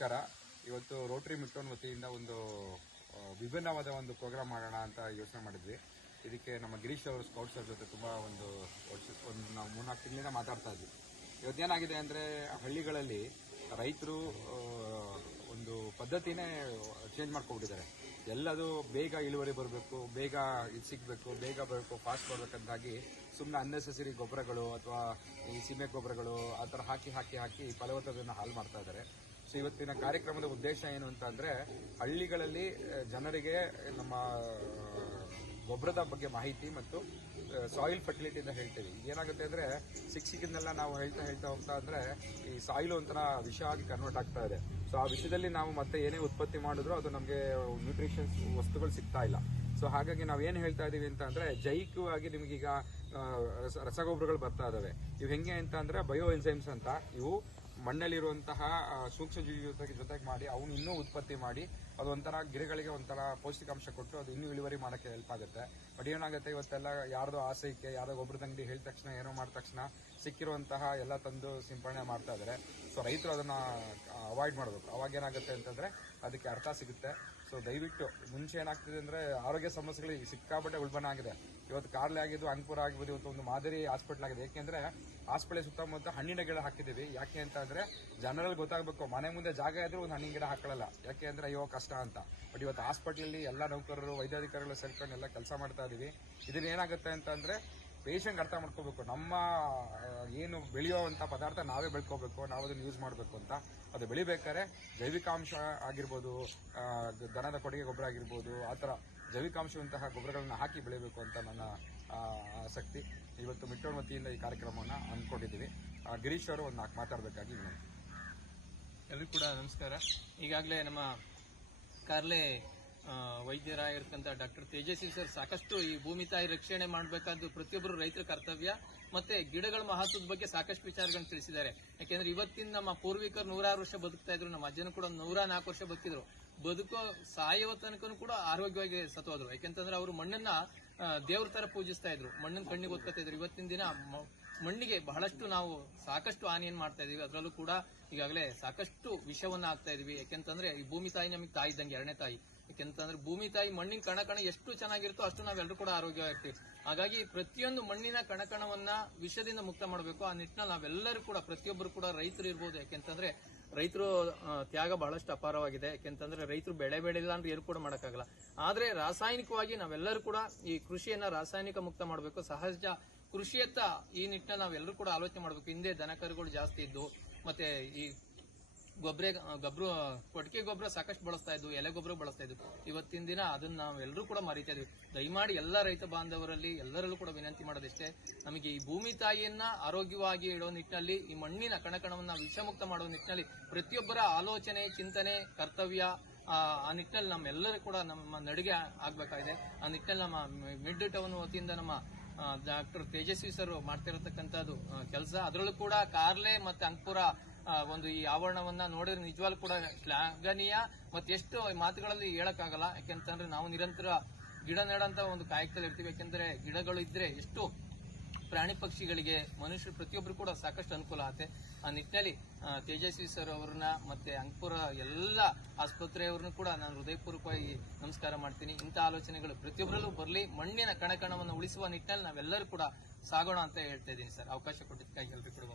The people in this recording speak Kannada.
ನಮಸ್ಕಾರ. ಇವತ್ತು ರೋಟರಿ ಮಿಟ್ಟೋನ್ ವತಿಯಿಂದ ಒಂದು ವಿಭಿನ್ನವಾದ ಒಂದು ಪ್ರೋಗ್ರಾಮ್ ಮಾಡೋಣ ಅಂತ ಯೋಚನೆ ಮಾಡಿದ್ವಿ. ಇದಕ್ಕೆ ನಮ್ಮ ಗಿರೀಶ್ ಅವರು ಸ್ಕೌಟ್ಸ್ ಅವ್ರ ಜೊತೆ ತುಂಬ ಒಂದು ನಾವು 3-4 ತಿಂಗಳಿಂದ ಮಾತಾಡ್ತಾ ಇದ್ವಿ. ಇವತ್ತೇನಾಗಿದೆ ಅಂದರೆ ಹಳ್ಳಿಗಳಲ್ಲಿ ರೈತರು ಒಂದು ಪದ್ಧತಿನೇ ಚೇಂಜ್ ಮಾಡ್ಕೊಬಿಟ್ಟಿದ್ದಾರೆ. ಎಲ್ಲದು ಬೇಗ ಇಳುವರಿ ಬರಬೇಕು, ಬೇಗ ಇದು ಸಿಗಬೇಕು, ಬೇಗ ಬರಬೇಕು, ಫಾಸ್ಟ್ ಬರಬೇಕಂತಾಗಿ ಸುಮ್ಮನೆ ಅನ್ನೆಸೆಸರಿ ಗೊಬ್ಬರಗಳು ಅಥವಾ ಈ ಸೀಮೆ ಗೊಬ್ಬರಗಳು ಆ ಥರ ಹಾಕಿ ಫಲವತ್ತತೆಯನ್ನು ಹಾಳು ಮಾಡ್ತಾ ಇದ್ದಾರೆ. ಸೊ ಇವತ್ತಿನ ಕಾರ್ಯಕ್ರಮದ ಉದ್ದೇಶ ಏನು ಅಂತಂದರೆ ಹಳ್ಳಿಗಳಲ್ಲಿ ಜನರಿಗೆ ನಮ್ಮ ಗೊಬ್ಬರದ ಬಗ್ಗೆ ಮಾಹಿತಿ ಮತ್ತು ಸಾಯಿಲ್ ಫರ್ಟಿಲಿಟಿ ಅಂತ ಹೇಳ್ತೀವಿ. ಏನಾಗುತ್ತೆ ಅಂದರೆ ಸಿಕ್ಕಿದ್ದನ್ನೆಲ್ಲ ನಾವು ಹೇಳ್ತಾ ಹೋಗ್ತಾ ಅಂದರೆ ಈ ಸಾಯಿಲ್ ಒಂಥರ ವಿಷ ಆಗಿ ಕನ್ವರ್ಟ್ ಆಗ್ತಾ ಇದೆ. ಸೊ ಆ ವಿಷಯದಲ್ಲಿ ನಾವು ಮತ್ತೆ ಏನೇ ಉತ್ಪತ್ತಿ ಮಾಡಿದ್ರು ಅದು ನಮಗೆ ನ್ಯೂಟ್ರಿಷನ್ಸ್ ವಸ್ತುಗಳು ಸಿಗ್ತಾ ಇಲ್ಲ. ಸೊ ಹಾಗಾಗಿ ನಾವು ಏನು ಹೇಳ್ತಾ ಇದೀವಿ ಅಂತ ಅಂದರೆ ಜೈವಿಕವಾಗಿ ನಿಮಗೀಗ ರಸಗೊಬ್ಬರಗಳು ಬರ್ತಾ ಇದಾವೆ. ಇವು ಹೆಂಗೆ ಅಂತ ಅಂದರೆ ಬಯೋ ಎನ್ಸೈಮ್ಸ್ ಅಂತ, ಇವು ಮಣ್ಣಲ್ಲಿರುವಂತಹ ಸೂಕ್ಷ್ಮಜೀವಿ ಜೊತೆಗೆ ಮಾಡಿ ಅವನು ಇನ್ನೂ ಉತ್ಪತ್ತಿ ಮಾಡಿ ಅದೊಂಥರ ಗಿಡಗಳಿಗೆ ಒಂಥರ ಪೌಷ್ಟಿಕಾಂಶ ಕೊಟ್ಟು ಅದು ಇನ್ನೂ ಇಳುವರಿ ಮಾಡೋಕ್ಕೆ ಹೆಲ್ಪ್ ಆಗುತ್ತೆ. ಬಟ್ ಏನಾಗುತ್ತೆ, ಇವತ್ತೆಲ್ಲ ಯಾರ್ದೋ ಆಸೆಗೆ ಯಾರೋ ಗೊಬ್ಬರದ ಅಂಗಡಿ ಹೇಳಿದ ತಕ್ಷಣ ಏನೋ ಮಾಡಿದ ತಕ್ಷಣ ಸಿಕ್ಕಿರುವಂತಹ ಎಲ್ಲ ತಂದು ಸಿಂಪಡಣೆ ಮಾಡ್ತಾ ಇದ್ದಾರೆ. ಸೊ ರೈತರು ಅದನ್ನು ಅವಾಯ್ಡ್ ಮಾಡಬೇಕು. ಅವಾಗ ಏನಾಗುತ್ತೆ ಅಂತಂದರೆ ಅದಕ್ಕೆ ಅರ್ಥ ಸಿಗುತ್ತೆ. ಸೊ ದಯವಿಟ್ಟು ಮುಂಚೆ ಏನಾಗ್ತಿದೆ ಅಂದರೆ ಆರೋಗ್ಯ ಸಮಸ್ಯೆಗಳು ಸಿಕ್ಕಾಪಟ್ಟೆ ಉಲ್ಬಣ ಆಗಿದೆ. ಇವತ್ತು ಕಾರ್ಲೆ ಆಗಿದ್ದು, ಅಂಕುರ ಆಗಿರ್ಬೋದು, ಇವತ್ತು ಒಂದು ಮಾದರಿ ಹಾಸ್ಪಿಟಲ್ ಆಗಿದೆ. ಯಾಕೆಂದರೆ ಹಾಸ್ಪಿಟಲ್ ಸುತ್ತಮುತ್ತ ಹಣ್ಣಿನ ಗಿಡ ಹಾಕಿದ್ದೀವಿ. ಯಾಕೆ ಅಂತ ಅಂದರೆ ಜನರಲ್ಲಿ ಗೊತ್ತಾಗಬೇಕು, ಮನೆ ಮುಂದೆ ಜಾಗ ಇದ್ರೂ ಒಂದು ಹಣ್ಣಿನ ಗಿಡ ಹಾಕೊಳ್ಳಲ್ಲ. ಯಾಕೆ ಅಂದರೆ ಅಯ್ಯೋ ಕಷ್ಟ ಅಂತ. ಬಟ್ ಇವತ್ತು ಹಾಸ್ಪಿಟಲಲ್ಲಿ ಎಲ್ಲ ನೌಕರರು ವೈದ್ಯಾಧಿಕಾರಿಗಳು ಸೇರ್ಕೊಂಡು ಎಲ್ಲ ಕೆಲಸ ಮಾಡ್ತಾ ಇದೀವಿ. ಇದನ್ನ ಏನಾಗುತ್ತೆ ಅಂತ ಅಂದರೆ ಪೇಷಂಟ್ ಅರ್ಥ ಮಾಡ್ಕೋಬೇಕು, ನಮ್ಮ ಏನು ಬೆಳೆಯುವಂಥ ಪದಾರ್ಥ ನಾವೇ ಬೆಳ್ಕೋಬೇಕು, ನಾವು ಅದನ್ನು ಯೂಸ್ ಮಾಡಬೇಕು ಅಂತ. ಅದು ಬೆಳಿಬೇಕಾದ್ರೆ ಜೈವಿಕಾಂಶ ಆಗಿರ್ಬೋದು, ದನದ ಕೊಡುಗೆ ಗೊಬ್ಬರ ಆಗಿರ್ಬೋದು, ಆ ಥರ ಜೈವಿಕಾಂಶವಂತಹ ಗೊಬ್ಬರಗಳನ್ನ ಹಾಕಿ ಬೆಳಿಬೇಕು ಅಂತ ನನ್ನ ಆಸಕ್ತಿ. ಇವತ್ತು ಮಿಟ್ಟೋನ್ ವತಿಯಿಂದ ಈ ಕಾರ್ಯಕ್ರಮವನ್ನು ಅಂದ್ಕೊಂಡಿದ್ದೀವಿ. ಗಿರೀಶ್ ಅವರು ಒಂದು 4 ಮಾತಾಡಬೇಕಾಗಿ ವಿನಂತಿ. ಎಲ್ಲರಿಗೂ ಕೂಡ ನಮಸ್ಕಾರ. ಈಗಾಗಲೇ ನಮ್ಮ ಕಾರ್ಲೆ ವೈದ್ಯರಾಗಿರ್ತಕ್ಕಂಥ ಡಾಕ್ಟರ್ ತೇಜಸ್ವಿ ಸರ್ ಸಾಕಷ್ಟು ಈ ಭೂಮಿ ತಾಯಿ ರಕ್ಷಣೆ ಮಾಡಬೇಕಾದ್ದು ಪ್ರತಿಯೊಬ್ಬರು ರೈತರ ಕರ್ತವ್ಯ, ಮತ್ತೆ ಗಿಡಗಳ ಮಹತ್ವದ ಬಗ್ಗೆ ಸಾಕಷ್ಟು ವಿಚಾರಗಳನ್ನು ತಿಳಿಸಿದ್ದಾರೆ. ಯಾಕೆಂದ್ರೆ ಇವತ್ತಿನ ನಮ್ಮ ಪೂರ್ವಿಕರು 106 ವರ್ಷ ಬದುಕ್ತಾ ಇದ್ರು, ನಮ್ಮ ಅಜ್ಜನು ಕೂಡ 104 ವರ್ಷ ಬದುಕಿದ್ರು. ಬದುಕೋ ಸಾಯುವ ತನಕನೂ ಕೂಡ ಆರೋಗ್ಯವಾಗಿ ಸತ್ತೋದ್ರು. ಯಾಕೆಂತಂದ್ರೆ ಅವರು ಮಣ್ಣನ್ನ ದೇವ್ರ ತರ ಪೂಜಿಸ್ತಾ ಇದ್ರು, ಮಣ್ಣನ್ನ ಕಣ್ಣಿಗೆ ಒತ್ಕೊತಾ ಇದ್ರು. ಇವತ್ತಿನ ದಿನ ಮಣ್ಣಿಗೆ ಬಹಳಷ್ಟು ನಾವು ಸಾಕಷ್ಟು ಹಾನಿಯನ್ನು ಮಾಡ್ತಾ ಇದೀವಿ. ಅದರಲ್ಲೂ ಕೂಡ ಈಗಾಗಲೇ ಸಾಕಷ್ಟು ವಿಷವನ್ನ ಹಾಕ್ತಾ ಇದೀವಿ. ಯಾಕೆಂತಂದ್ರೆ ಈ ಭೂಮಿ ತಾಯಿ ನಮಗೆ ತಾಯಿ ಇದ್ದಂಗೆ, 2ನೇ ತಾಯಿ. ಯಾಕೆಂತಂದ್ರೆ ಭೂಮಿ ತಾಯಿ ಮಣ್ಣಿನ ಕಣ ಎಷ್ಟು ಚೆನ್ನಾಗಿರುತ್ತೋ ಅಷ್ಟು ನಾವೆಲ್ಲರೂ ಕೂಡ ಆರೋಗ್ಯವಾಗಿರ್ತೀವಿ. ಹಾಗಾಗಿ ಪ್ರತಿಯೊಂದು ಮಣ್ಣಿನ ಕಣಕಣವನ್ನ ವಿಷದಿಂದ ಮುಕ್ತ ಮಾಡಬೇಕು. ಆ ನಿಟ್ಟಿನಲ್ಲಿ ನಾವೆಲ್ಲರೂ ಕೂಡ ಪ್ರತಿಯೊಬ್ಬರು ಕೂಡ ರೈತರು ಇರ್ಬೋದು. ಯಾಕೆಂತಂದ್ರೆ ರೈತರು ತ್ಯಾಗ ಬಹಳಷ್ಟು ಅಪಾರವಾಗಿದೆ. ಯಾಕೆಂತಂದ್ರೆ ರೈತರು ಬೆಳೆ ಬೆಳೆದಿಲ್ಲ ಅಂದ್ರೆ ಏನು ಕೂಡ ಮಾಡೋಕ್ಕಾಗಲ್ಲ. ಆದ್ರೆ ರಾಸಾಯನಿಕವಾಗಿ ನಾವೆಲ್ಲರೂ ಕೂಡ ಈ ಕೃಷಿಯನ್ನ ರಾಸಾಯನಿಕ ಮುಕ್ತ ಮಾಡಬೇಕು. ಸಹಜ ಕೃಷಿಯತ್ತ ಈ ನಿಟ್ಟಿನಲ್ಲಿ ನಾವೆಲ್ಲರೂ ಕೂಡ ಆಲೋಚನೆ ಮಾಡಬೇಕು. ಹಿಂದೆ ದನಕರುಗಳು ಜಾಸ್ತಿ ಇದ್ದು, ಮತ್ತೆ ಈ ಕೊಟ್ಟಿಗೆ ಗೊಬ್ಬರ ಸಾಕಷ್ಟು ಬಳಸ್ತಾ ಇದ್ವು, ಎಲೆ ಗೊಬ್ಬರ ಬಳಸ್ತಾ ಇದ್ವು. ಇವತ್ತಿನ ದಿನ ಅದನ್ನ ನಾವೆಲ್ಲರೂ ಕೂಡ ಮರೀತಾ ಇದ್ವಿ. ದಯಮಾಡಿ ಎಲ್ಲ ರೈತ ಬಾಂಧವರಲ್ಲಿ ಎಲ್ಲರಲ್ಲೂ ಕೂಡ ವಿನಂತಿ ಮಾಡೋದಿಷ್ಟೇ, ನಮಗೆ ಈ ಭೂಮಿ ತಾಯಿಯನ್ನ ಆರೋಗ್ಯವಾಗಿ ಇಡೋ ನಿಟ್ಟಿನಲ್ಲಿ, ಈ ಮಣ್ಣಿನ ಕಣಕಣವನ್ನ ವಿಷಮುಕ್ತ ಮಾಡುವ ನಿಟ್ಟಿನಲ್ಲಿ ಪ್ರತಿಯೊಬ್ಬರ ಆಲೋಚನೆ, ಚಿಂತನೆ, ಕರ್ತವ್ಯ ಆ ನಿಟ್ಟಿನಲ್ಲಿ ನಮ್ಮೆಲ್ಲರೂ ಕೂಡ ನಮ್ಮ ನಡಿಗೆ ಆಗ್ಬೇಕಾಗಿದೆ. ಆ ನಿಟ್ಟಿನಲ್ಲಿ ನಮ್ಮ ಮಿಡ್ ಟೌನ್ ವತಿಯಿಂದ ನಮ್ಮ ಡಾಕ್ಟರ್ ತೇಜಸ್ವಿ ಸರ್ ಮಾಡ್ತಿರತಕ್ಕಂಥದ್ದು ಕೆಲಸ. ಅದರಲ್ಲೂ ಕೂಡ ಕಾರ್ಲೆ ಮತ್ತೆ ಅಂಕುರ ಒಂದು ಈ ಆವರಣವನ್ನ ನೋಡಿದ್ರೆ ನಿಜವಾಗ್ಲೂ ಕೂಡ ಶ್ಲಾಘನೀಯ. ಮತ್ತೆ ಎಷ್ಟು ಮಾತುಗಳಲ್ಲಿ ಹೇಳಕ್ಕಾಗಲ್ಲ. ಯಾಕೆಂತಂದ್ರೆ ನಾವು ನಿರಂತರ ಗಿಡ ನೆಡಂತ ಒಂದು ಕಾಯಕದಲ್ಲಿ ಇರ್ತೀವಿ. ಯಾಕೆಂದ್ರೆ ಗಿಡಗಳು ಇದ್ರೆ ಎಷ್ಟು ಪ್ರಾಣಿ ಪಕ್ಷಿಗಳಿಗೆ, ಮನುಷ್ಯರು ಪ್ರತಿಯೊಬ್ಬರು ಕೂಡ ಸಾಕಷ್ಟು ಅನುಕೂಲ ಆಗುತ್ತೆ. ಆ ನಿಟ್ಟಿನಲ್ಲಿ ತೇಜಸ್ವಿ ಸರ್ ಅವರನ್ನ ಮತ್ತೆ ಅಂಕುರ ಎಲ್ಲ ಆಸ್ಪತ್ರೆಯವ್ರನ್ನು ಕೂಡ ನಾನು ಹೃದಯಪೂರ್ವಕವಾಗಿ ನಮಸ್ಕಾರ ಮಾಡ್ತೀನಿ. ಇಂಥ ಆಲೋಚನೆಗಳು ಪ್ರತಿಯೊಬ್ಬರಲ್ಲೂ ಬರಲಿ. ಮಣ್ಣಿನ ಕಣಕಣವನ್ನು ಉಳಿಸುವ ನಿಟ್ಟಿನಲ್ಲಿ ನಾವೆಲ್ಲರೂ ಕೂಡ ಸಾಗೋಣ ಅಂತ ಹೇಳ್ತಾ ಇದ್ದೀನಿ ಸರ್. ಅವಕಾಶ ಕೊಟ್ಟಿದ್ದಕ್ಕಾಗಿ ಎಲ್ಲರೂ ಕೂಡ